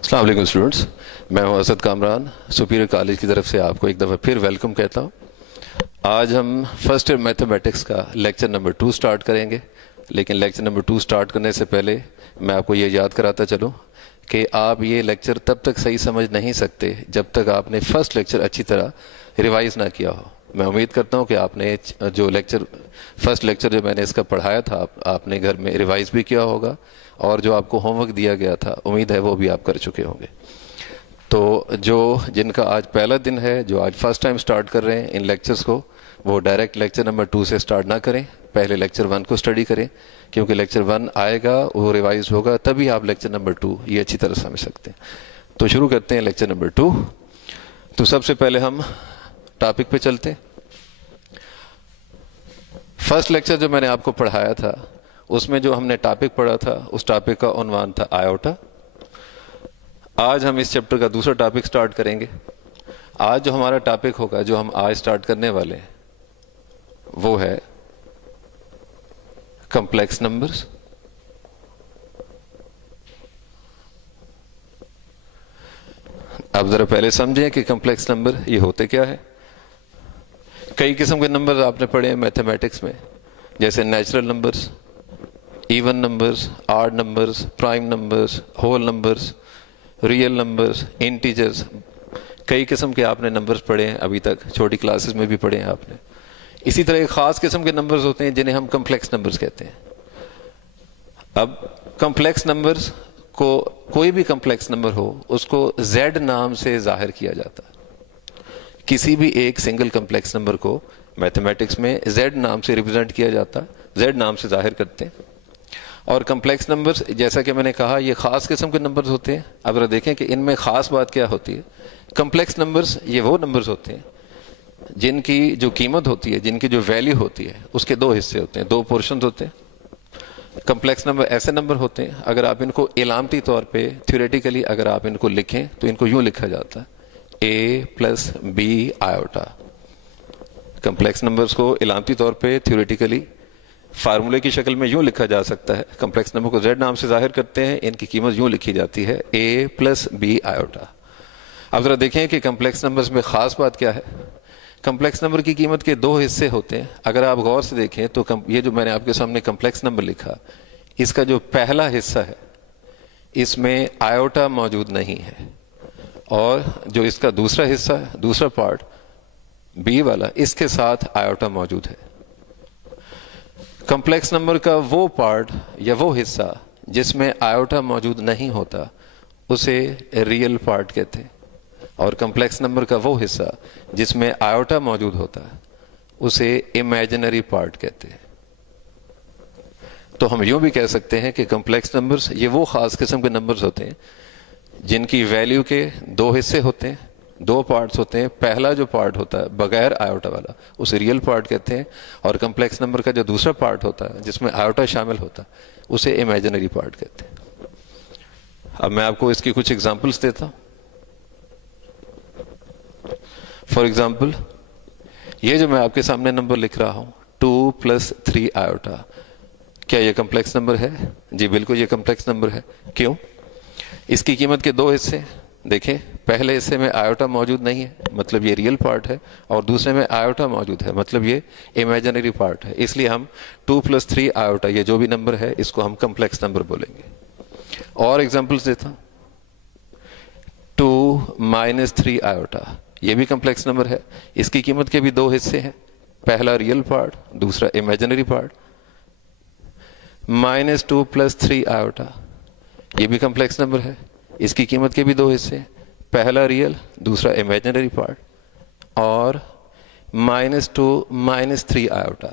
السلام علیکم اسٹوڈنٹس، میں ہوں اسد کامران، سپیریئر کالج کی طرف سے آپ کو ایک دفعہ پھر ویلکم کہتا ہوں۔ آج ہم فرسٹ ایئر میتھمیٹکس کا لیکچر نمبر 2 سٹارٹ کریں گے، لیکن لیکچر نمبر 2 سٹارٹ کرنے سے پہلے میں آپ کو یہ یاد کراتا چلوں کہ آپ یہ لیکچر تب تک صحیح سمجھ نہیں سکتے جب تک آپ نے فرسٹ لیکچر اچھی طرح ریوائز نہ کیا ہو۔ میں امید کرتا ہوں کہ آپ نے جو فرسٹ لیکچر جو میں نے اس کا پڑھایا تھا آپ نے گھر میں ریوائز بھی کیا ہوگا، اور جو آپ کو ہوم ورک دیا گیا تھا امید ہے وہ بھی آپ کر چکے ہوں گے۔ تو جن کا آج پہلا دن ہے، جو آج فرسٹ ٹائم سٹارٹ کر رہے ہیں ان لیکچرز کو، وہ ڈائریکٹ لیکچر نمبر 2 سے سٹارٹ نہ کریں، پہلے لیکچر 1 کو سٹڈی کریں، کیونکہ لیکچر 1 آئے گا، وہ ریوائز ہوگا، تبھی آپ لیکچر نمبر 2 یہ اچھی طرح سمجھ سکتے ہیں۔ تو شروع کرتے ہیں لیکچر نمبر 2۔ تو سب سے پہلے ہم ٹاپک پہ چلتے ہیں۔ فرسٹ لیکچر جو میں نے آپ کو پڑھایا تھا اس میں جو ہم نے ٹاپک پڑھا تھا اس ٹاپک کا عنوان تھا آیوٹا۔ آج ہم اس چیپٹر کا دوسرا ٹاپک سٹارٹ کریں گے۔ آج جو ہمارا ٹاپک ہوگا، جو ہم آج سٹارٹ کرنے والے ہیں، وہ ہے کمپلیکس نمبرز۔ اب ذرا پہلے سمجھیں کہ کمپلیکس نمبر یہ ہوتے کیا ہے۔ کئی قسم کے نمبر آپ نے پڑھے ہیں میتھمیٹکس میں، جیسے natural numbers, even numbers, odd numbers, prime numbers, whole numbers, real numbers, integers, کئی قسم کے آپ نے نمبرز پڑھے ہیں، ابھی تک چھوٹی کلاسز میں بھی پڑھے ہیں آپ نے۔ اسی طرح ایک خاص قسم کے نمبرز ہوتے ہیں جنہیں ہم کمپلیکس نمبرز کہتے ہیں۔ اب کمپلیکس نمبرز کو، کوئی بھی کمپلیکس نمبر ہو، اس کو زیڈ نام سے ظاہر کیا جاتا ہے۔ کسی بھی ایک سنگل کمپلیکس نمبر کو میتھمیٹکس میں زیڈ نام سے ریپرزینٹ کیا جاتا ہے، زیڈ نام سے ظاہر کرتے ہیں۔ اور کمپلیکس نمبرز، جیسا کہ میں نے کہا، یہ خاص قسم کے نمبرز ہوتے ہیں۔ اب ذرا دیکھیں کہ ان میں خاص بات کیا ہوتی ہے۔ کمپلیکس نمبرز یہ وہ نمبرز ہوتے ہیں جن کی جو قیمت ہوتی ہے، جن کی جو ویلیو ہوتی ہے، اس کے 2 حصے ہوتے ہیں، 2 پورشنز ہوتے ہیں۔ کمپلیکس نمبر ایسے نمبر ہوتے ہیں، اگر آپ ان کو علامتی طور پہ تھیوریٹیکلی اگر آپ ان کو لکھیں تو ان کو یوں لکھا جاتا ہے، A + B iota. Complex numbers کو علامتی طور پہ تھیوریٹیکلی فارمولے کی شکل میں یوں لکھا جا سکتا ہے۔ کمپلیکس نمبر کو زیڈ نام سے ظاہر کرتے ہیں، ان کی قیمت یوں لکھی جاتی ہے، A + B آیوٹا۔ اب ذرا دیکھیں کہ کمپلیکس نمبرز میں خاص بات کیا ہے۔ کمپلیکس نمبر کی قیمت کے 2 حصے ہوتے ہیں۔ اگر آپ غور سے دیکھیں تو یہ جو میں نے آپ کے سامنے کمپلیکس نمبر لکھا، اس کا جو پہلا حصہ ہے اس میں آیوٹا موجود نہیں ہے، اور جو اس کا دوسرا حصہ ہے، دوسرا پارٹ B والا، اس کے ساتھ آیوٹا موجود ہے۔ کمپلیکس نمبر کا وہ پارٹ یا وہ حصہ جس میں آیوٹا موجود نہیں ہوتا اسے ریئل پارٹ کہتے ہیں، اور کمپلیکس نمبر کا وہ حصہ جس میں آیوٹا موجود ہوتا ہے اسے امیجنری پارٹ کہتے ہیں۔ تو ہم یوں بھی کہہ سکتے ہیں کہ کمپلیکس نمبرز یہ وہ خاص قسم کے نمبرز ہوتے ہیں جن کی ویلیو کے 2 حصے ہوتے ہیں، 2 پارٹس ہوتے ہیں۔ پہلا جو پارٹ ہوتا ہے بغیر آیوٹا والا اسے ریئل پارٹ کہتے ہیں، اور کمپلیکس نمبر کا جو دوسرا پارٹ ہوتا ہے جس میں آیوٹا شامل ہوتا ہے اسے امیجنری پارٹ کہتے ہیں۔ اب میں آپ کو اس کی کچھ ایگزامپلس دیتا ہوں۔ فار ایگزامپل، یہ جو میں آپ کے سامنے نمبر لکھ رہا ہوں 2 + 3 آیوٹا، کیا یہ کمپلیکس نمبر ہے؟ جی بالکل یہ کمپلیکس نمبر ہے۔ کیوں؟ اس کی قیمت کے 2 حصے دیکھیں، پہلے حصے میں آیوٹا موجود نہیں ہے، مطلب یہ ریئل پارٹ ہے، اور دوسرے میں آیوٹا موجود ہے، مطلب یہ امیجنری پارٹ ہے۔ اس لیے ہم 2 + 3 آیوٹا، یہ جو بھی نمبر ہے اس کو ہم کمپلیکس نمبر بولیں گے۔ اور ایگزامپلس دیتا ہوں، 2 - 3 آیوٹا، یہ بھی کمپلیکس نمبر ہے۔ اس کی قیمت کے بھی 2 حصے ہیں، پہلا ریئل پارٹ، دوسرا امیجنری پارٹ۔ -2 + 3 آیوٹا، یہ بھی کمپلیکس نمبر ہے۔ اس کی قیمت کے بھی 2 حصے ہیں، پہلا ریئل، دوسرا امیجنری پارٹ۔ اور -2 - 3 آیوٹا،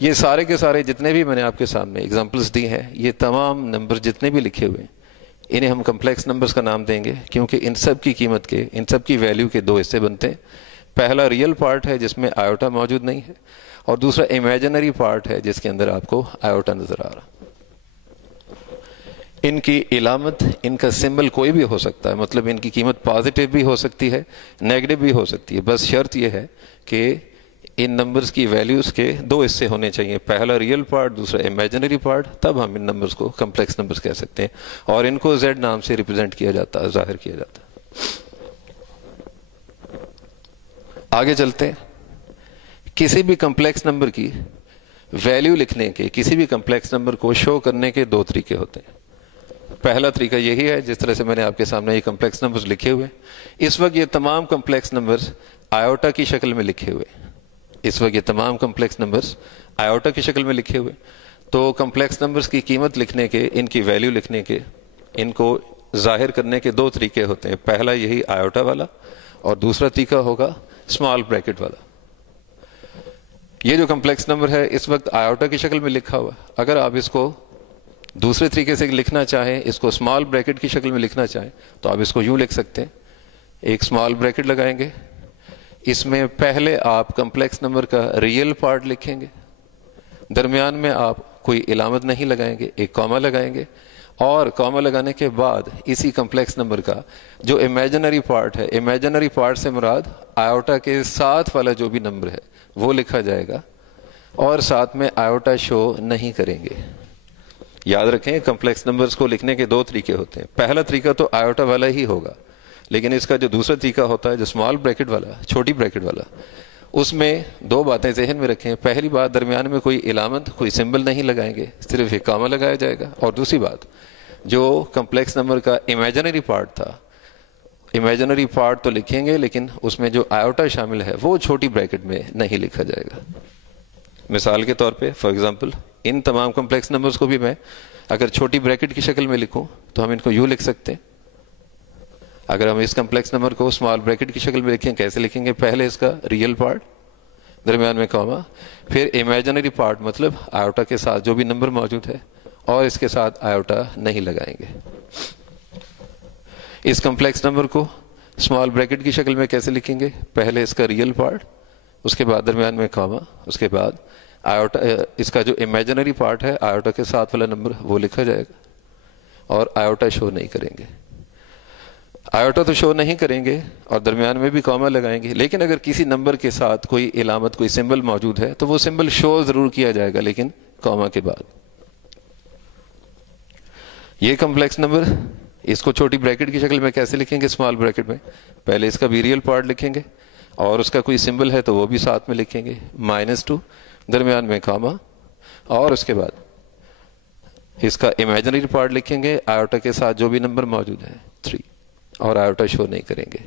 یہ سارے کے سارے جتنے بھی میں نے آپ کے سامنے ایگزامپلس دی ہیں، یہ تمام نمبر جتنے بھی لکھے ہوئے ہیں انہیں ہم کمپلیکس نمبرز کا نام دیں گے، کیونکہ ان سب کی قیمت کے، ان سب کی ویلیو کے 2 حصے بنتے ہیں۔ پہلا ریئل پارٹ ہے جس میں آیوٹا موجود نہیں ہے، اور دوسرا امیجنری پارٹ ہے جس کے اندر آپ کو آیوٹا نظر آ رہا۔ ان کی علامت، ان کا سمبل کوئی بھی ہو سکتا ہے، مطلب ان کی قیمت پازیٹیو بھی ہو سکتی ہے، نیگیٹو بھی ہو سکتی ہے، بس شرط یہ ہے کہ ان نمبرز کی ویلیوز کے دو حصے ہونے چاہیے، پہلا ریئل پارٹ، دوسرا امیجنری پارٹ، تب ہم ان نمبرز کو کمپلیکس نمبرز کہہ سکتے ہیں، اور ان کو زیڈ نام سے ریپرزینٹ کیا جاتا ہے، ظاہر کیا جاتا ہے۔ آگے چلتے ہیں۔ کسی بھی کمپلیکس نمبر کی ویلیو لکھنے کے، کسی بھی کمپلیکس نمبر کو شو کرنے کے دو طریقے ہوتے ہیں۔ پہلا طریقہ یہی ہے جس طرح سے میں نے آپ کے سامنے یہ کمپلیکس نمبرز لکھے ہوئے، اس وقت یہ تمام کمپلیکس نمبرز آیوٹا کی شکل میں لکھے ہوئے، اس وقت یہ تمام کمپلیکس نمبرز آیوٹا کی شکل میں لکھے ہوئے۔ تو کمپلیکس نمبرز کی قیمت لکھنے کے، ان کی ویلیو لکھنے کے، ان کو ظاہر کرنے کے دو طریقے ہوتے ہیں، پہلا یہی آیوٹا والا، اور دوسرا طریقہ ہوگا اسمال بریکٹ والا۔ یہ جو کمپلیکس نمبر ہے اس وقت آیوٹا کی شکل میں لکھا ہوا، اگر آپ اس کو دوسرے طریقے سے لکھنا چاہیں، اس کو اسمال بریکٹ کی شکل میں لکھنا چاہیں، تو آپ اس کو یوں لکھ سکتے ہیں، ایک اسمال بریکٹ لگائیں گے، اس میں پہلے آپ کمپلیکس نمبر کا ریئل پارٹ لکھیں گے، درمیان میں آپ کوئی علامت نہیں لگائیں گے، ایک کاما لگائیں گے، اور کاما لگانے کے بعد اسی کمپلیکس نمبر کا جو امیجنری پارٹ ہے، امیجنری پارٹ سے مراد آیوٹا کے ساتھ والا جو بھی نمبر ہے وہ لکھا جائے گا، اور ساتھ میں آیوٹا شو نہیں کریں گے۔ یاد رکھیں کمپلیکس نمبرز کو لکھنے کے دو طریقے ہوتے ہیں، پہلا طریقہ تو آیوٹا والا ہی ہوگا، لیکن اس کا جو دوسرا طریقہ ہوتا ہے جو اسمال بریکٹ والا، چھوٹی بریکٹ والا، اس میں دو باتیں ذہن میں رکھیں۔ پہلی بات، درمیان میں کوئی علامت، کوئی سمبل نہیں لگائیں گے، صرف ایک کاما لگایا جائے گا، اور دوسری بات، جو کمپلیکس نمبر کا امیجنری پارٹ تھا، امیجنری پارٹ تو لکھیں گے لیکن اس میں جو آیوٹا شامل ہے وہ چھوٹی بریکٹ میں نہیں لکھا جائے گا۔ مثال کے طور پہ، فار ایگزامپل، ان تمام کمپلیکس نمبرز کو بھی میں اگر چھوٹی بریکٹ کی شکل میں لکھوں تو ہم ان کو یوں لکھ سکتے ہیں۔ اگر ہم اس کمپلیکس نمبر کو اسمال بریکٹ کی شکل میں لکھیں، کیسے لکھیں گے؟ پہلے اس کا ریئل پارٹ، درمیان میں کاما، پھر امیجنری پارٹ مطلب آیوٹا کے ساتھ جو بھی نمبر موجود ہے، اور اس کے ساتھ آیوٹا نہیں لگائیں گے۔ اس کمپلیکس نمبر کو اسمال بریکٹ کی شکل میں کیسے لکھیں گے؟ پہلے اس کا ریئل پارٹ، اس کے بعد درمیان میں کاما، اس کے بعد آیوٹا، اس کا جو امیجنری پارٹ ہے آیوٹا کے ساتھ والا نمبر وہ لکھا جائے گا، اور آیوٹا شو نہیں کریں گے۔ آیوٹا تو شو نہیں کریں گے اور درمیان میں بھی کاما لگائیں گے، لیکن اگر کسی نمبر کے ساتھ کوئی علامت، کوئی سمبل موجود ہے تو وہ سمبل شو ضرور کیا جائے گا، لیکن کاما کے بعد۔ یہ کمپلیکس نمبر، اس کو چھوٹی بریکٹ کی شکل میں کیسے لکھیں گے؟ اسمال بریکٹ میں پہلے اس کا بھی ریئل پارٹ لکھیں گے، اور اس کا کوئی سمبل ہے تو وہ بھی ساتھ میں لکھیں گے، -2، درمیان میں کاما، اور اس کے بعد اس کا امیجنری پارٹ لکھیں گے، آیوٹا کے ساتھ جو بھی نمبر موجود ہے 3، اور آیوٹا شو نہیں کریں گے۔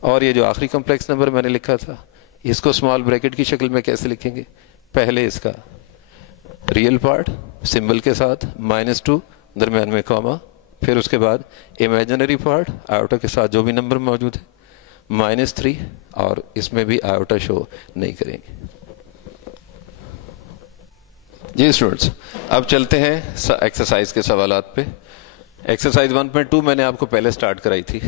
اور یہ جو آخری کمپلیکس نمبر میں نے لکھا تھا، اس کو اسمال بریکٹ کی شکل میں کیسے لکھیں گے؟ پہلے اس کا ریئل پارٹ سمبل کے ساتھ -2، درمیان میں کاما، پھر اس کے بعد امیجنری پارٹ آیوٹا کے ساتھ جو بھی نمبر موجود ہے -3، اور اس میں بھی آیوٹا شو نہیں کریں گے۔ جی اسٹوڈنٹس، اب چلتے ہیں ایکسرسائز کے سوالات پہ۔ ایکسرسائز 1.2 میں نے آپ کو پہلے سٹارٹ کرائی تھی،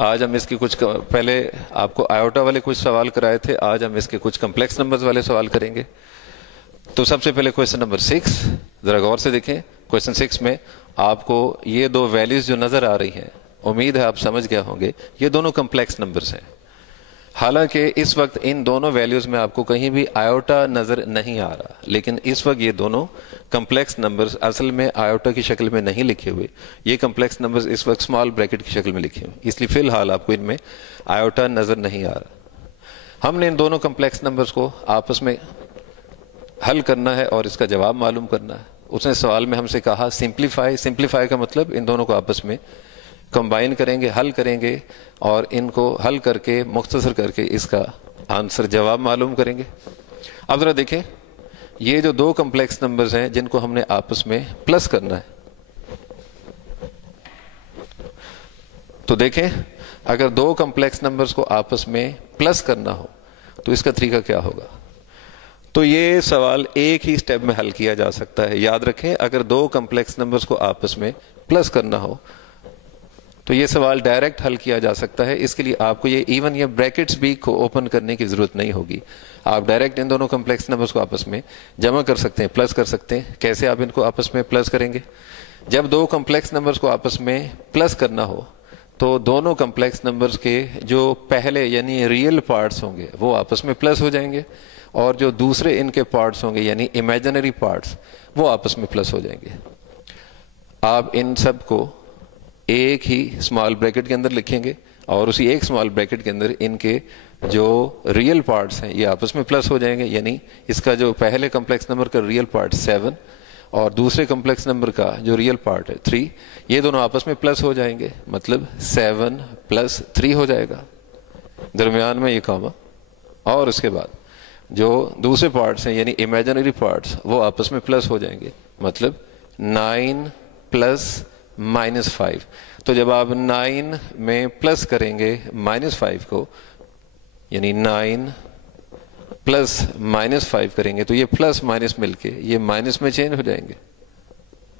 آج ہم اس کی کچھ، پہلے آپ کو آیوٹا والے کچھ سوال کرائے تھے، آج ہم اس کے کچھ کمپلیکس نمبرز والے سوال کریں گے۔ تو سب سے پہلے کویسچن نمبر 6، ذرا غور سے دیکھیں۔ کویسچن 6 میں آپ کو یہ دو ویلیوز جو نظر آ رہی ہیں، امید ہے آپ سمجھ گئے ہوں گے، یہ دونوں کمپلیکس نمبرز ہیں۔ حالانکہ اس وقت ان دونوں ویلیوز میں آپ کو کہیں بھی آیوٹا نظر نہیں آ رہا، لیکن اس وقت یہ دونوں کمپلیکس نمبرز اصل میں آیوٹا کی شکل میں نہیں لکھے ہوئے، یہ کمپلیکس نمبرز اس وقت اسمال بریکٹ کی شکل میں لکھے ہوئے، اس لیے فی الحال آپ کو ان میں آیوٹا نظر نہیں آ رہا۔ ہم نے ان دونوں کمپلیکس نمبرز کو آپس میں حل کرنا ہے اور اس کا جواب معلوم کرنا ہے۔ اس نے سوال میں ہم سے کہا سمپلیفائی کا مطلب ان دونوں کو آپس میں کمبائن کریں گے، حل کریں گے، اور ان کو حل کر کے مختصر کر کے اس کا آنسر، جواب معلوم کریں گے۔ اب ذرا دیکھیں، یہ جو دو کمپلیکس نمبرز ہیں جن کو ہم نے آپس میں پلس کرنا ہے، تو دیکھیں اگر دو کمپلیکس نمبرز کو آپس میں پلس کرنا ہو تو اس کا طریقہ کیا ہوگا؟ تو یہ سوال ایک ہی سٹیپ میں حل کیا جا سکتا ہے۔ یاد رکھیں، اگر دو کمپلیکس نمبرز کو آپس میں پلس کرنا ہو تو یہ سوال ڈائریکٹ حل کیا جا سکتا ہے۔ اس کے لیے آپ کو یہ ایون یا بریکٹس بھی کو اوپن کرنے کی ضرورت نہیں ہوگی، آپ ڈائریکٹ ان دونوں کمپلیکس نمبرز کو آپس میں جمع کر سکتے ہیں، پلس کر سکتے ہیں۔ کیسے آپ ان کو آپس میں پلس کریں گے؟ جب دو کمپلیکس نمبرز کو آپس میں پلس کرنا ہو تو دونوں کمپلیکس نمبرز کے جو پہلے یعنی ریئل پارٹس ہوں گے وہ آپس میں پلس ہو جائیں گے، اور جو دوسرے ان کے پارٹس ہوں گے یعنی امیجنری پارٹس وہ آپس میں پلس ہو جائیں گے۔ آپ ان سب کو ایک ہی اسمال بریکٹ کے اندر لکھیں گے، اور اسی ایک اسمال بریکٹ کے اندر ان کے جو ریئل پارٹس ہیں یہ آپس میں پلس ہو جائیں گے، یعنی اس کا جو پہلے کمپلیکس نمبر کا ریئل پارٹ 7 اور دوسرے کمپلیکس نمبر کا جو ریئل پارٹ ہے 3، یہ دونوں آپس میں پلس ہو جائیں گے، مطلب 7 + 3 ہو جائے گا، درمیان میں یہ کاما، اور اس کے بعد جو دوسرے پارٹس ہیں یعنی امیجنری پارٹس وہ آپس میں پلس ہو جائیں گے، مطلب 9 + -5۔ تو جب آپ 9 میں پلس کریں گے -5 کو، یعنی 9 + -5 کریں گے تو یہ پلس مائنس مل کے یہ مائنس میں چینج ہو جائیں گے،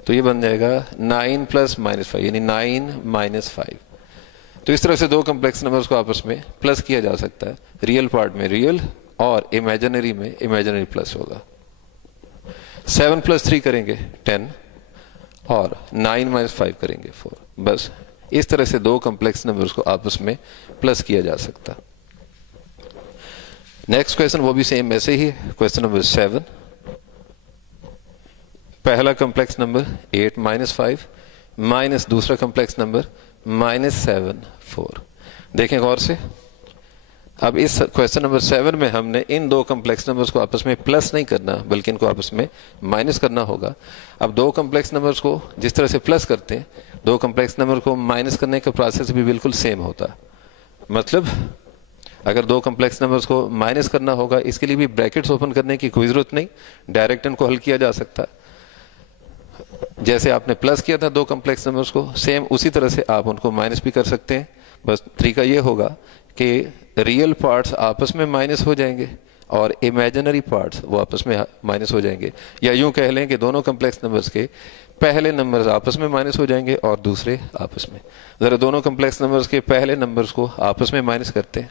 تو یہ بن جائے گا 9 + -5 یعنی 9 - 5۔ تو اس طرح سے دو کمپلیکس نمبرز کو آپس میں پلس کیا جا سکتا ہے، ریئل پارٹ میں ریئل اور امیجنری میں امیجنری پلس ہوگا۔ 7 + 3 کریں گے 10 اور 9 - 5 کریں گے 4، بس اس طرح سے دو کمپلیکس نمبرز کو آپس میں پلس کیا جا سکتا۔ نیکسٹ کویشچن وہ بھی سیم ایسے ہی ہے، کویشچن نمبر 7۔ پہلا کمپلیکس نمبر 8 - 5 مائنس دوسرا کمپلیکس نمبر -7 4۔ دیکھیں غور سے، اب اس کویشچن نمبر 7 میں ہم نے ان دو کمپلیکس نمبرز کو آپس میں پلس نہیں کرنا بلکہ ان کو آپس میں مائنس کرنا ہوگا۔ اب دو کمپلیکس نمبرز کو جس طرح سے پلس کرتے ہیں، دو کمپلیکس نمبر کو مائنس کرنے کا پروسیس بھی بالکل سیم ہوتا ہے۔ مطلب اگر دو کمپلیکس نمبرز کو مائنس کرنا ہوگا، اس کے لیے بھی بریکٹس اوپن کرنے کی کوئی ضرورت نہیں، ڈائریکٹ ان کو حل کیا جا سکتا ہے۔ جیسے آپ نے پلس کیا تھا دو کمپلیکس نمبرز کو، سیم اسی طرح سے آپ ان کو مائنس بھی کر سکتے ہیں، بس طریقہ یہ ہوگا کہ ریئل پارٹس آپس میں مائنس ہو جائیں گے اور امیجنری پارٹس وہ آپس میں مائنس ہو جائیں گے، یا یوں کہہ لیں کہ دونوں کمپلیکس نمبرز کے پہلے نمبرز آپس میں مائنس ہو جائیں گے اور دوسرے آپس میں۔ ذرا دونوں کمپلیکس نمبرز کے پہلے نمبرز کو آپس میں مائنس کرتے ہیں،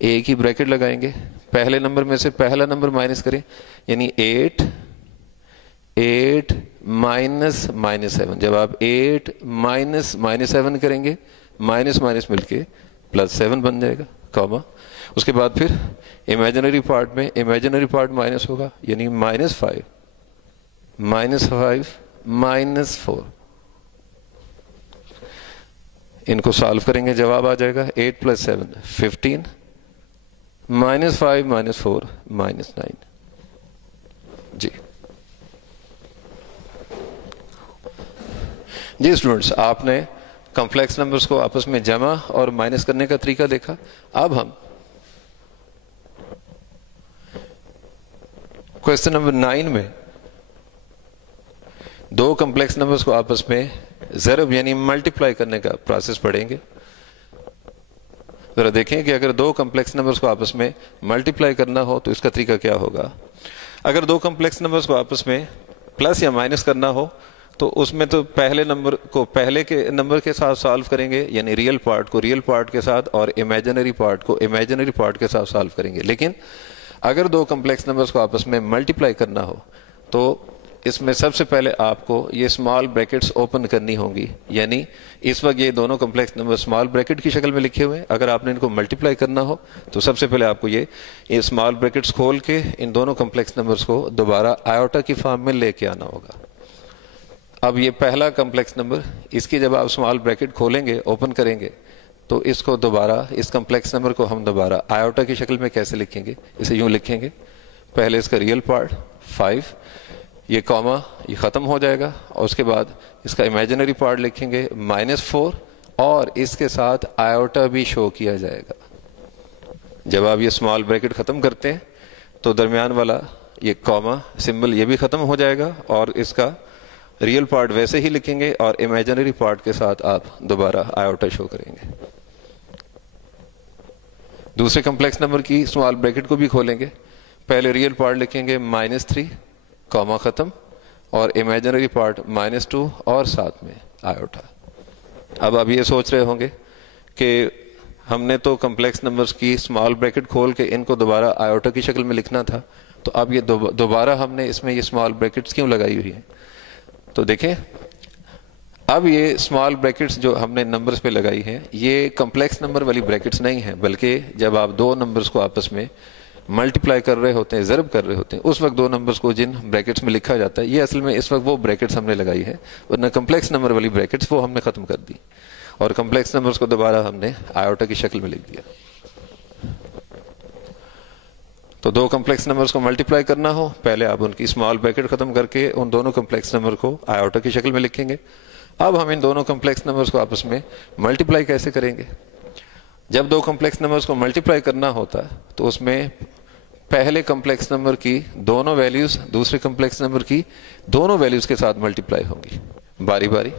ایک ہی بریکٹ لگائیں گے، پہلے نمبر میں سے پہلا نمبر مائنس کریں، یعنی 8 -7۔ جب آپ 8 - -7 کریں گے، مائنس مائنس مل کے +7 بن جائے گا، کاما، اس کے بعد پھر امیجنری پارٹ میں امیجنری پارٹ مائنس ہوگا، یعنی -5 -4۔ ان کو سالو کریں گے، جواب آ جائے گا 8 + 7 15 -5 - 4 -9۔ جی اسٹوڈنٹس، آپ نے کمپلیکس نمبرز کو آپس میں جمع اور مائنس کرنے کا طریقہ دیکھا۔ اب ہم کویشچن نمبر 9 میں دو کمپلیکس نمبرز کو آپس میں ضرب یعنی ملٹیپلائی کرنے کا پروسیس پڑھیں گے۔ ذرا دیکھیں کہ اگر دو کمپلیکس نمبرز کو آپس میں ملٹیپلائی کرنا ہو تو اس کا طریقہ کیا ہوگا۔ اگر دو کمپلیکس نمبرز کو آپس میں پلس یا مائنس کرنا ہو تو اس میں تو پہلے نمبر کو پہلے کے نمبر کے ساتھ سالو کریں گے، یعنی ریئل پارٹ کو ریئل پارٹ کے ساتھ اور امیجنری پارٹ کو امیجنری پارٹ کے ساتھ سالو کریں گے۔ لیکن اگر دو کمپلیکس نمبرز کو آپس میں ملٹیپلائی کرنا ہو تو اس میں سب سے پہلے آپ کو یہ اسمال بریکٹس اوپن کرنی ہوں گی، یعنی اس وقت یہ دونوں کمپلیکس نمبر اسمال بریکٹ کی شکل میں لکھے ہوئے ہیں، اگر آپ نے ان کو ملٹیپلائی کرنا ہو تو سب سے پہلے آپ کو یہ اسمال بریکٹس کھول کے ان دونوں کمپلیکس نمبرز کو دوبارہ آئیوٹا کی فارم میں لے کے آنا ہوگا۔ اب یہ پہلا کمپلیکس نمبر، اس کی جب آپ اسمال بریکٹ کھولیں گے اوپن کریں گے تو اس کو دوبارہ اس کمپلیکس نمبر کو ہم دوبارہ آئیوٹا کی شکل میں کیسے لکھیں گے، اسے یوں لکھیں گے، پہلے اس کا ریئل پارٹ 5، یہ کاما یہ ختم ہو جائے گا، اور اس کے بعد اس کا امیجنری پارٹ لکھیں گے -4 اور اس کے ساتھ آئیوٹا بھی شو کیا جائے گا۔ جب آپ یہ اسمال بریکٹ ختم کرتے ہیں تو درمیان والا یہ کاما سمبل یہ بھی ختم ہو جائے گا اور اس کا ریئل پارٹ ویسے ہی لکھیں گے اور امیجنری پارٹ کے ساتھ آپ دوبارہ آئیوٹا شو کریں گے۔ دوسرے کمپلیکس نمبر کی اسمال بریکٹ کو بھی کھولیں گے، پہلے ریئل پارٹ لکھیں گے -3 کاما ختم اور امیجنری پارٹ -2 اور ساتھ میں آئیوٹا۔ اب آپ یہ سوچ رہے ہوں گے کہ ہم نے تو کمپلیکس نمبرز کی اسمال بریکٹ کھول کے ان کو دوبارہ آئیوٹا کی شکل میں لکھنا تھا، تو اب یہ دوبارہ ہم نے اس میں یہ اسمال بریکٹس کیوں لگائی ہوئی ہیں؟ تو دیکھیں اب یہ اسمال بریکٹس جو ہم نے نمبرز پہ لگائی ہیں یہ کمپلیکس نمبر والی بریکٹس نہیں ہیں، بلکہ جب آپ دو نمبرز کو آپس میں ملٹیپلائی کر رہے ہوتے ہیں، ضرب کر رہے ہوتے ہیں، اس وقت دو نمبرز کو جن بریکٹس میں لکھا جاتا ہے، یہ اصل میں اس وقت وہ بریکٹس ہم نے لگائی ہے، ورنہ کمپلیکس نمبر والی بریکٹس وہ ہم نے ختم کر دی اور کمپلیکس نمبرز کو دوبارہ ہم نے آیوٹا کی شکل میں لکھ دیا۔ تو دو کمپلیکس نمبرز کو ملٹیپلائی کرنا ہو، پہلے آپ ان کی اسمال بریکٹ ختم کر کے ان دونوں کمپلیکس نمبر کو آیوٹا کی شکل میں لکھیں گے۔ اب ہم ان دونوں کمپلیکس نمبرز کو آپس میں ملٹیپلائی کیسے کریں گے؟ جب دو کمپلیکس نمبرز کو ملٹیپلائی کرنا ہوتا ہے تو اس میں پہلے کمپلیکس نمبر کی دونوں ویلیوز دوسرے کمپلیکس نمبر کی دونوں ویلیوز کے ساتھ ملٹیپلائی ہوں گی باری باری۔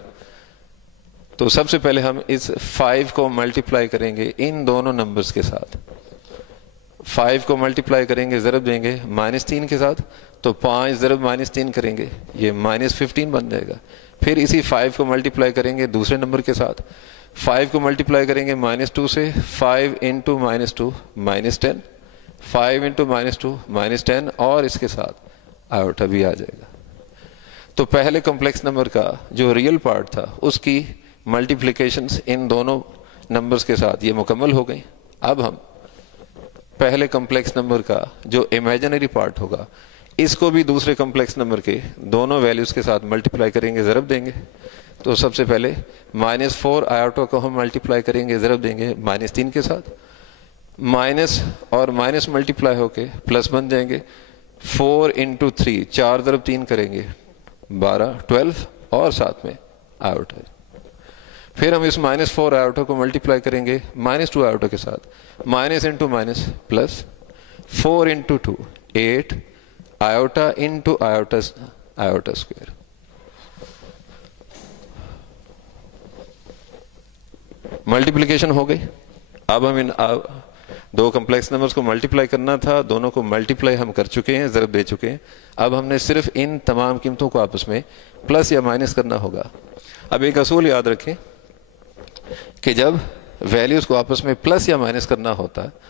تو سب سے پہلے ہم اس 5 کو ملٹیپلائی کریں گے ان دونوں نمبرز کے ساتھ، 5 کو ملٹیپلائی کریں گے، ضرب دیں گے -3 کے ساتھ، تو 5 ضرب -3 کریں گے، یہ -15 بن جائے گا۔ پھر اسی 5 کو ملٹیپلائی کریں گے دوسرے نمبر کے ساتھ، 5 کو ملٹیپلائی کریں گے -2 سے، 5 انٹو -2 -10، 5 انٹو -2 -10، اور اس کے ساتھ آیوٹا بھی آ جائے گا۔ تو پہلے کمپلیکس نمبر کا جو ریئل پارٹ تھا اس کی ملٹیپلیکیشنز ان دونوں نمبرز کے ساتھ یہ مکمل ہو گئی۔ اب ہم پہلے کمپلیکس نمبر کا جو امیجنری پارٹ ہوگا اس کو بھی دوسرے کمپلیکس نمبر کے دونوں ویلیوز کے ساتھ ملٹیپلائی کریں گے، ضرب دیں گے۔ تو سب سے پہلے -4 آیوٹا کو ہم ملٹیپلائی کریں گے، ضرب دیں گے -3 کے ساتھ، مائنس اور مائنس ملٹیپلائی ہو کے پلس بن جائیں گے، 4 انٹو 3، 4 ضرب 3 کریں گے 12، 12 اور ساتھ میں آیوٹا۔ پھر ہم اس -4 آیوٹا کو ملٹیپلائی کریں گے -2 آیوٹا کے ساتھ، minus into minus plus, 4 into 2 8 iota into iota square. Multiplication ہو گئی۔ اب ہم ان دو کمپلیکس نمبرز کو ملٹیپلائی کرنا تھا، دونوں کو ملٹیپلائی ہم کر چکے ہیں، ضرب دے چکے ہیں۔ اب ہم نے صرف ان تمام قیمتوں کو آپس میں پلس یا مائنس کرنا ہوگا۔ اب ایک اصول یاد رکھیں کہ جب ویلیوز کو آپس میں پلس یا مائنس کرنا ہوتا ہے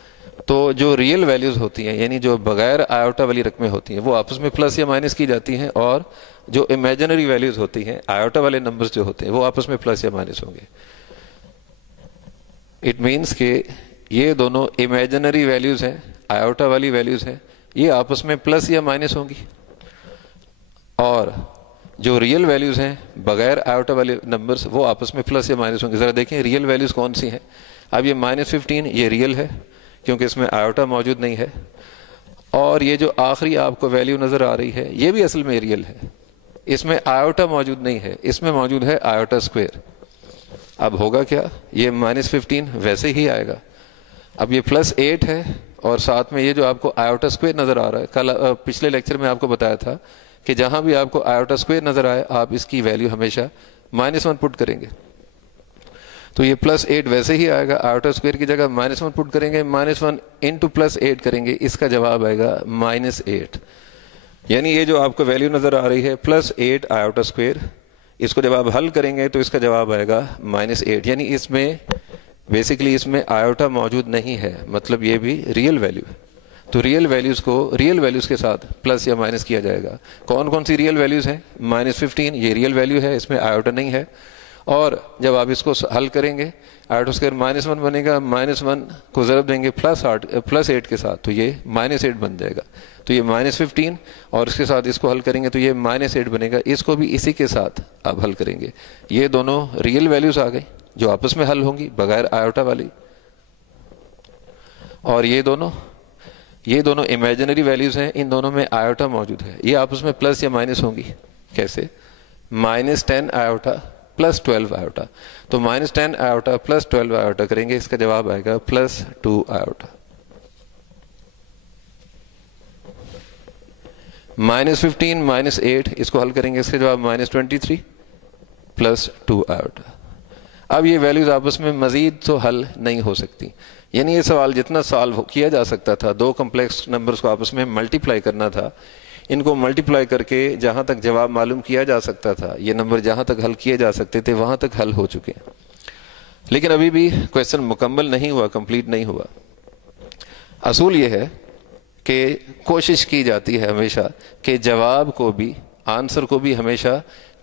تو جو ریئل ویلیوز ہوتی ہیں، یعنی جو بغیر آیوٹا والی رقمیں ہوتی ہیں، وہ آپس میں پلس یا مائنس کی جاتی ہیں، اور جو امیجنری ویلیوز ہوتی ہیں، آیوٹا والے نمبرز جو ہوتے ہیں، وہ آپس میں پلس یا مائنس ہوں گے۔ اٹ مینس کہ یہ دونوں امیجنری ویلیوز ہیں، آیوٹا والی ویلیوز ہیں، یہ آپس میں پلس یا مائنس ہوں گی، اور جو ریئل ویلیوز ہیں بغیر آیوٹا والے نمبرز وہ آپس میں پلس یا مائنس ہوں گے۔ ذرا دیکھیں ریئل ویلیوز کون سی ہیں۔ اب یہ -15 یہ ریئل ہے کیونکہ اس میں آیوٹا موجود نہیں ہے، اور یہ جو آخری آپ کو ویلیو نظر آ رہی ہے یہ بھی اصل میں ریئل ہے، اس میں آیوٹا موجود نہیں ہے، اس میں موجود ہے آیوٹا اسکوائر۔ اب ہوگا کیا؟ یہ -15 ویسے ہی آئے گا۔ اب یہ +8 ہے اور ساتھ میں یہ جو آپ کو آیوٹا اسکوائر نظر آ رہا ہے، کل پچھلے لیکچر میں آپ کو بتایا تھا کہ جہاں بھی آپ کو آیوٹا اسکوائر نظر آئے آپ اس کی ویلیو ہمیشہ -1 پٹ کریں گے۔ تو یہ +8 ویسے ہی آئے گا، آیوٹا اسکوائر کی جگہ -1 پٹ کریں گے، -1 انٹو +8 کریں گے، اس کا جواب آئے گا -8۔ یعنی یہ جو آپ کو ویلیو نظر آ رہی ہے +8 آیوٹا اسکوائر، اس کو جب آپ حل کریں گے تو اس کا جواب آئے گا -8۔ یعنی اس میں بیسیکلی اس میں آیوٹا موجود نہیں ہے، مطلب یہ بھی ریئل ویلیو ہے۔ تو ریئل ویلیوز کو ریئل ویلیوز کے ساتھ پلس یا مائنس کیا جائے گا۔ کون کون سی ریئل ویلیوز ہیں؟ -15 یہ ریئل ویلیو ہے، اس میں آیوٹا نہیں ہے، اور جب آپ اس کو حل کریں گے آیوٹا اسکوائر -1 بنے گا، -1 کو ضرب دیں گے +8 کے ساتھ تو یہ -8 بن جائے گا۔ تو یہ -15 اور اس کے ساتھ اس کو حل کریں گے تو یہ -8 بنے گا، اس کو بھی اسی کے ساتھ آپ حل کریں گے۔ یہ دونوں ریئل ویلیوز آ گئی جو آپس میں حل ہوں گی بغیر آیوٹا والی، اور یہ دونوں امیجنری ویلیوز ہیں، ان دونوں میں آیوٹا موجود ہے، یہ آپس میں پلس یا مائنس ہوں گی۔ کیسے؟ -10 آیوٹا +12 آیوٹا، تو -10 آیوٹا +12 آیوٹا کریں گے، اس کا جواب آئے گا +2 آیوٹا۔ -15 -8 اس کو حل کریں گے، اس کا جواب -23 +2 آیوٹا۔ اب یہ ویلیوز آپس میں مزید تو حل نہیں ہو سکتی، یعنی یہ سوال جتنا سالو کیا جا سکتا تھا، دو کمپلیکس نمبرز کو آپس میں ملٹیپلائی کرنا تھا، ان کو ملٹیپلائی کر کے جہاں تک جواب معلوم کیا جا سکتا تھا، یہ نمبر جہاں تک حل کیے جا سکتے تھے وہاں تک حل ہو چکے ہیں، لیکن ابھی بھی کویسچن مکمل نہیں ہوا، کمپلیٹ نہیں ہوا۔ اصول یہ ہے کہ کوشش کی جاتی ہے ہمیشہ کہ جواب کو بھی، آنسر کو بھی ہمیشہ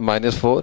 -4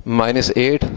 -8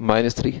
-3,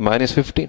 -15,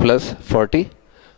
+40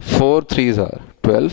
4 3s are 12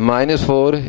-4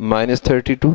-32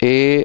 a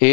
a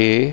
a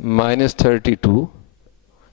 -32।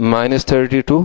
-32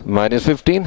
-15।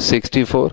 64,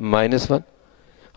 -1,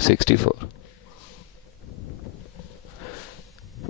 64,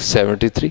73।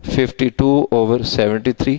52/73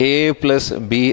a + b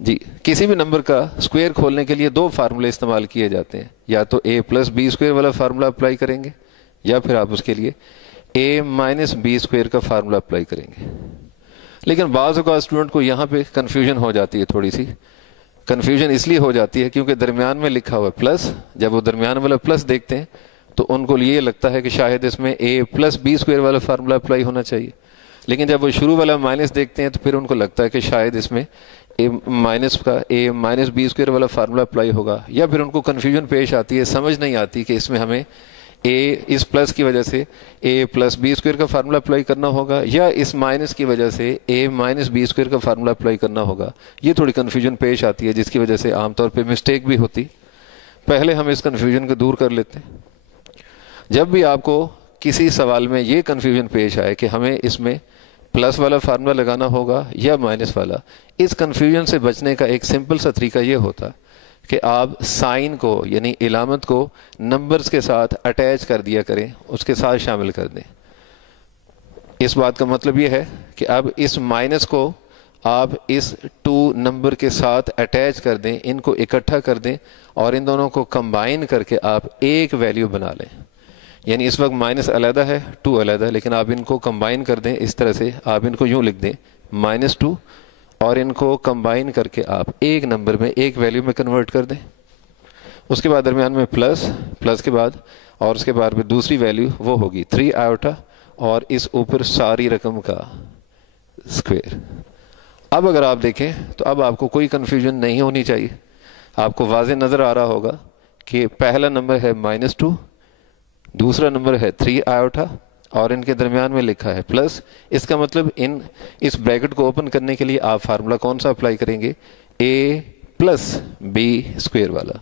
جی کسی بھی نمبر کا اسکوئر کھولنے کے لیے دو فارمولے استعمال کیے جاتے ہیں, یا تو اے پلس بی اسکوئر والا فارمولا اپلائی کریں گے, یا پھر آپ اس کے لیے اے مائنس بی اسکوئر کا فارمولا اپلائی کریں گے. لیکن بعض اوقات اسٹوڈنٹ کو یہاں پہ کنفیوژن ہو جاتی ہے, تھوڑی سی کنفیوژن اس لیے ہو جاتی ہے کیونکہ درمیان میں لکھا ہوا ہے پلس. جب وہ درمیان والا پلس دیکھتے ہیں تو ان کو یہ لگتا ہے کہ شاید اس میں اے پلس بی اسکوئر والا فارمولا اپلائی ہونا چاہیے, لیکن جب وہ شروع والا مائنس دیکھتے ہیں تو پھر ان کو لگتا ہے کہ شاید اس میں اے مائنس بی اسکوئر والا فارمولا اپلائی ہوگا, یا پھر ان کو کنفیوژن پیش آتی ہے, سمجھ نہیں آتی کہ اس میں ہمیں اے اس پلس کی وجہ سے اے پلس بی اسکوئر کا فارمولا اپلائی کرنا ہوگا, یا اس مائنس کی وجہ سے اے مائنس بی اسکوئر کا فارمولا اپلائی کرنا ہوگا. یہ تھوڑی کنفیوژن پیش آتی ہے جس کی وجہ سے عام طور پہ مسٹیک بھی ہوتی. پہلے ہم اس کنفیوژن کو دور کر لیتے ہیں. جب بھی آپ کو کسی سوال میں یہ کنفیوژن پیش آئے کہ ہمیں اس میں پلس والا فارمولا لگانا ہوگا یا مائنس والا, اس کنفیوژن سے بچنے کا ایک سمپل سا طریقہ یہ ہوتا کہ آپ سائن کو یعنی علامت کو نمبرز کے ساتھ اٹیچ کر دیا کریں, اس کے ساتھ شامل کر دیں. اس بات کا مطلب یہ ہے کہ اب اس مائنس کو آپ اس 2 نمبر کے ساتھ اٹیچ کر دیں, ان کو اکٹھا کر دیں اور ان دونوں کو کمبائن کر کے آپ ایک ویلیو بنا لیں. یعنی اس وقت مائنس علیحدہ ہے 2 علیحدہ, لیکن آپ ان کو کمبائن کر دیں اس طرح سے, آپ ان کو یوں لکھ دیں -2 اور ان کو کمبائن کر کے آپ ایک نمبر میں ایک ویلیو میں کنورٹ کر دیں. اس کے بعد درمیان میں پلس کے بعد اور اس کے بعد پھر دوسری ویلیو وہ ہوگی 3 آیوٹا اور اس اوپر ساری رقم کا اسکوئر. اب اگر آپ دیکھیں تو اب آپ کو کوئی کنفیوژن نہیں ہونی چاہیے, آپ کو واضح نظر آ رہا ہوگا کہ پہلا نمبر ہے -2, دوسرا نمبر ہے 3 آیوٹا اور ان کے درمیان میں لکھا ہے پلس. اس کا مطلب اس بریکٹ کو اوپن کرنے کے لیے آپ فارمولا کون سا اپلائی کریں گے؟ اے پلس بی اسکوئر والا.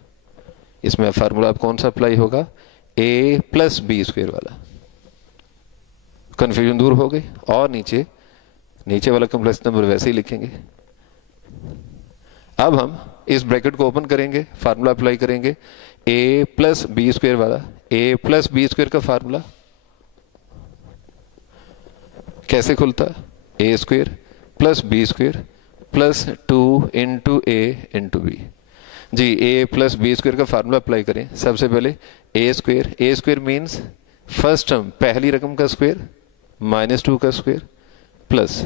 اس میں فارمولا آپ کون سا اپلائی ہوگا؟ اے پلس بی اسکوئر والا. کنفیوژن دور ہو گئی. اور نیچے والا کمپلیکس نمبر ویسے ہی لکھیں گے. اب ہم اس بریکٹ کو اوپن کریں گے, فارمولا اپلائی کریں گے اے پلس بی اسکوئر والا. اے پلس بی اسکوئر کا فارمولا کیسے کھلتا؟ A square plus be square plus 2 into a into B. جی اے پلس بی اسکوئر کا فارمولا اپلائی کریں. سب سے پہلے A square minus first term پہلی رقم کا اسکوئر -2 کا square plus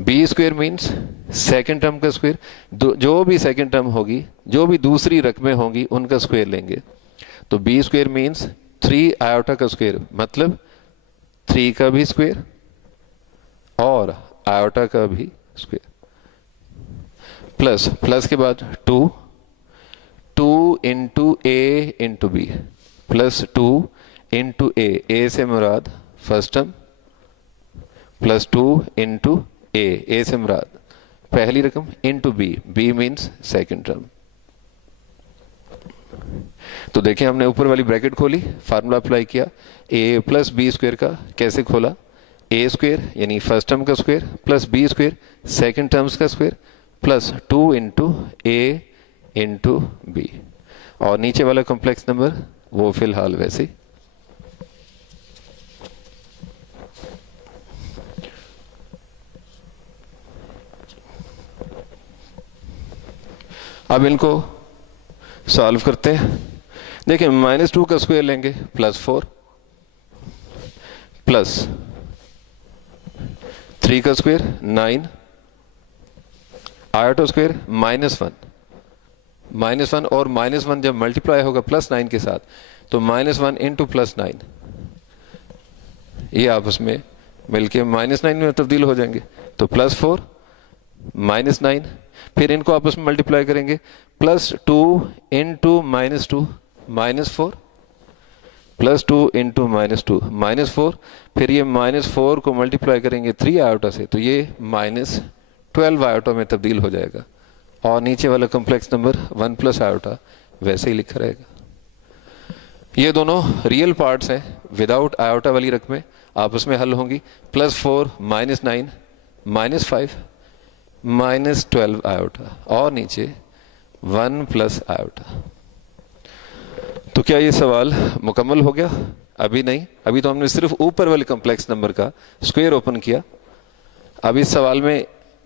be square minus second term کا اسکوئر. جو بھی سیکنڈ ٹرم ہوگی, جو بھی دوسری رقمیں ہوں گی ان کا اسکوئر لیں گے. تو بی اسکوئر مینس 3 آیوٹا کا اسکوئر, مطلب 3 کا بھی اسکوئر اور آیوٹا کا بھی اسکوئر پلس کے بعد 2 into a into be plus 2 into اے سے مراد فرسٹ ٹرم پلس 2 انٹو اے سے مراد پہلی رقم into B means second term. تو دیکھیں ہم نے اوپر والی بریکٹ کھولی, فارمولا اپلائی کیا اے پلس بی اسکوئر کا. کیسے کھولا؟ اے اسکوئر یعنی فرسٹ ٹرم کا square plus be square second terms کا اسکوئر پلس 2 انٹو اے انٹو بی. اور نیچے والا کمپلیکس نمبر وہ فی الحال ویسے ہی. اب ان کو سالو کرتے ہیں. دیکھیں -2 کا اسکوئر لیں گے +4 پلس 3 کا اسکوئر 9 آیوٹا اسکوئر -1 اور -1 جب ملٹیپلائی ہوگا +9 کے ساتھ تو -1 انٹو +9 یہ آپس میں مل کے -9 میں تبدیل ہو جائیں گے. تو +4 -9 پھر ان کو آپس میں ملٹیپلائی کریں گے +2 انٹو -2 -4 +2 انٹو -2 -4 پھر یہ -4 کو ملٹیپلائی کریں گے 3 آیوٹا سے تو یہ -12 آیوٹا میں تبدیل ہو جائے گا. اور نیچے والا کمپلیکس نمبر 1 پلس آیوٹا ویسے ہی لکھا رہے گا. یہ دونوں ریئل پارٹس ہیں. وداؤٹ آیوٹا والی رقمیں آپس میں حل ہوں گی. +4 -9 -5 -12 آیوٹا اور نیچے 1 پلس آیوٹا. تو کیا یہ سوال مکمل ہو گیا؟ ابھی نہیں. ابھی تو ہم نے صرف اوپر والے کمپلیکس نمبر کا اسکوئر اوپن کیا. اب اس سوال میں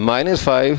-5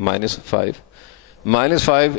-5, -5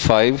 5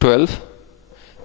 12,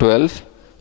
12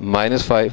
-5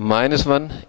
-1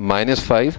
-5,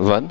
1,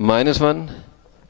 -1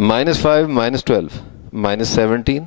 -5 -12 -17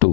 2।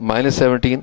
-17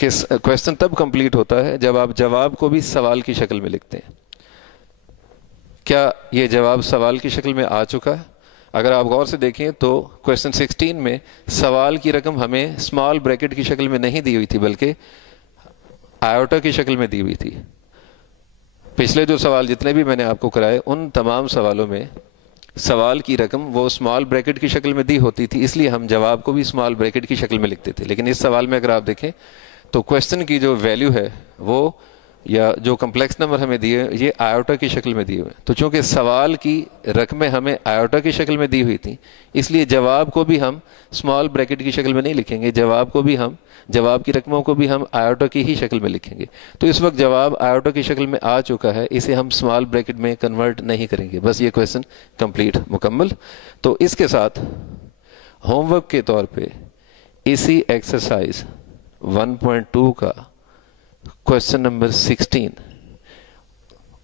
کہ کویشچن تب کمپلیٹ ہوتا ہے جب آپ جواب کو بھی سوال کی شکل میں لکھتے ہیں. کیا یہ جواب سوال کی شکل میں آ چکا ہے؟ اگر آپ غور سے دیکھیں تو کویشچن 16 میں سوال کی رقم ہمیں اسمال بریکٹ کی شکل میں نہیں دی ہوئی تھی بلکہ آیوٹا کی شکل میں دی ہوئی تھی. پچھلے جو سوال جتنے بھی میں نے آپ کو کرائے ان تمام سوالوں میں سوال کی رقم وہ اسمال بریکٹ کی شکل میں دی ہوتی تھی، اس لیے ہم جواب کو بھی اسمال بریکٹ کی شکل میں لکھتے تھے. لیکن اس سوال میں اگر آپ دیکھیں تو کویشچن کی جو ویلیو ہے وہ یا جو کمپلیکس نمبر ہمیں دیے یہ آیوٹا کی شکل میں دیے ہوئے. تو چونکہ سوال کی رقمیں ہمیں آیوٹا کی شکل میں دی ہوئی تھیں اس لیے جواب کو بھی ہم اسمال بریکٹ کی شکل میں نہیں لکھیں گے، جواب کی رقموں کو بھی ہم آیوٹا کی ہی شکل میں لکھیں گے. تو اس وقت جواب آیوٹا کی شکل میں آ چکا ہے، اسے ہم اسمال بریکٹ میں کنورٹ نہیں کریں گے. بس یہ کویشچن کمپلیٹ مکمل. تو اس کے ساتھ ہوم ورک کے طور پہ اسی ایکسرسائز 1.2 کا کویشچن نمبر 16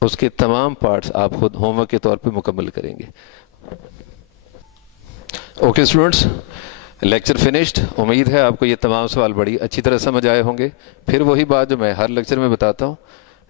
اس کے تمام پارٹس آپ خود ہوم ورک کے طور پہ مکمل کریں گے. Okay students, lecture finished. امید ہے آپ کو یہ تمام سوال بڑی اچھی طرح سمجھ آئے ہوں گے. پھر وہی بات جو میں ہر لیکچر میں بتاتا ہوں،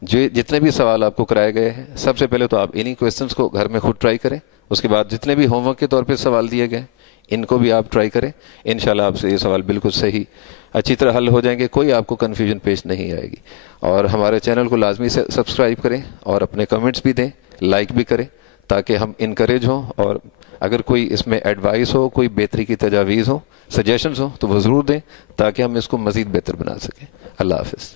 جتنے بھی سوال آپ کو کرائے گئے ہیں سب سے پہلے تو آپ انہی کویشچنس کو گھر میں خود ٹرائی کریں. اس کے بعد جتنے بھی ہوم ورک کے طور پہ سوال دیے گئے ان کو بھی آپ ٹرائی کریں. انشاءاللہ آپ سے یہ سوال بالکل صحیح اچھی طرح حل ہو جائیں گے، کوئی آپ کو کنفیوژن پیش نہیں آئے گی. اور ہمارے چینل کو لازمی سے سبسکرائب کریں اور اپنے کمنٹس بھی دیں، لائک بھی کریں تاکہ ہم انکریج ہوں. اور اگر کوئی اس میں ایڈوائس ہو، کوئی بہتری کی تجاویز ہو، سجیشنز ہو تو وہ ضرور دیں تاکہ ہم اس کو مزید بہتر بنا سکیں. اللہ حافظ.